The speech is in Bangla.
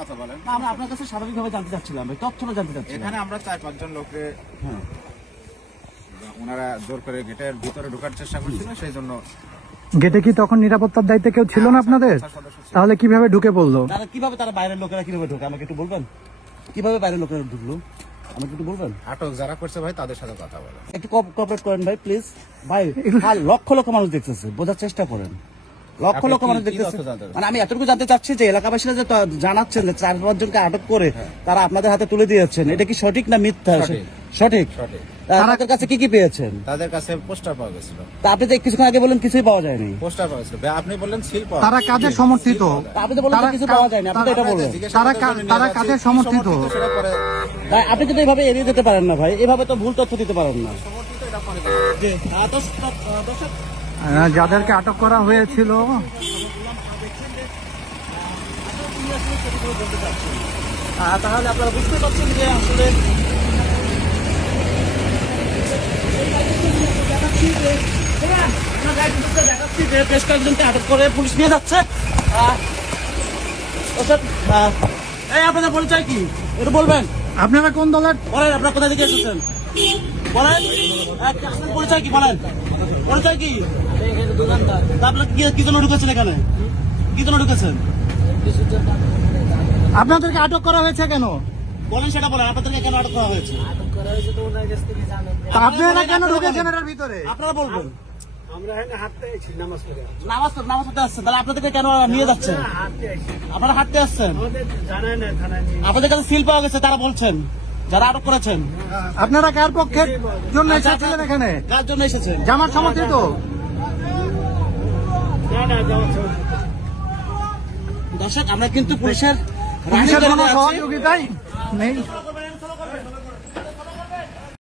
কথা বলেন। আমরা আপনার কাছে স্বাভাবিকভাবে জানতে চাচ্ছিলাম ভাই, তথ্যটা জানতে চাচ্ছিলাম। এখানে আমরা 4-5 জন লোককে ওনারা জোর করে গেটের ভিতরে ঢোকার চেষ্টা করছিল, সেই জন্য। গেটে কি তখন নিরাপত্তার দায়িত্বে কেউ ছিল না আপনাদের? তাহলে কিভাবে ঢুকে পড়লো? তারা বাইরের লোকেরা কিভাবে ঢোকে আমাকে একটু বলবেন? কিভাবে বাইরের লোকেরা ঢুকলো আমাকে একটু বলবেন? আটক যারা করছে ভাই তাদের সাথে কথা বলেন। একটু কোঅপারেট করেন ভাই প্লিজ। ভাই লক্ষ লক্ষ মানুষ দেখতেছে, বোঝার চেষ্টা করেন। লক্ষ লক্ষ মানুষ দেখতেছে, মানে আমি এতটুকু জানতে চাচ্ছি যে এলাকাবাসীরা যে জানাচ্ছেন যে 4-5 জনকে আটক করে তারা আপনাদের হাতে তুলে দিয়েছেন, এটা কি সঠিক না মিথ্যা? সঠিক। তাদের কাছে কি কি পেয়েছেন? তাদের কাছে পোস্টার পাওয়া গেছিল। তা আপনি যে কিছুক্ষণ আগে বললেন কিছুই পাওয়া যায়নি। পোস্টার পাওয়া গেছিল, আপনি বললেন সিল পাওয়া। তারা কাদের সমর্থিত? আপনি তো বললেন কিছু পাওয়া যায়নি, আপনি তো এটা বললেন। তারা কাদের সমর্থিত? ভাই আপনি তো এইভাবে এড়িয়ে যেতে পারেন না ভাই, এভাবে তো ভুল তথ্য দিতে পারেন না। যাদেরকে আটক করা হয়েছিল তাহলে আপনারা বুঝতে পারছেন যে আসলে দেখাচ্ছি যে বেশ কয়েকজনকে আটক করে পুলিশ নিয়ে যাচ্ছে। আপনাদের পরিচয় কি একটু বলবেন? আপনারা কোন দলের? বলেন আপনারা কোথা থেকে এসেছেন, বলেন আপনার পরিচয় কি, বলেন পরিচয় কি? আপনার কি জন্য ঢুকেছেন এখানে, কি জন্য ঢুকেছেন? আপনাদেরকে আটক করা হয়েছে কেন? বলেন সেটা বলেন, আপনাদেরকে কেন আটক করা হয়েছে? আপনারা কেন ঢুকেছেন এর ভিতরে? আপনারা বলবেন। নামাজ পড়তে আসছেন, তাহলে আপনাদেরকে কেন নিয়ে যাচ্ছেন? আপনারা হাঁটতে আসছেন, আপনাদের কাছে সিল পাওয়া গেছে তারা বলছেন, যারা আটক করেছেন। আপনারা কার পক্ষের জন্য এসেছিলেন এখানে? কার জন্য এসেছেন? জামাত সমর্থিত? দর্শক আমরা কিন্তু পুলিশের কোনো সহযোগিতাই নেই।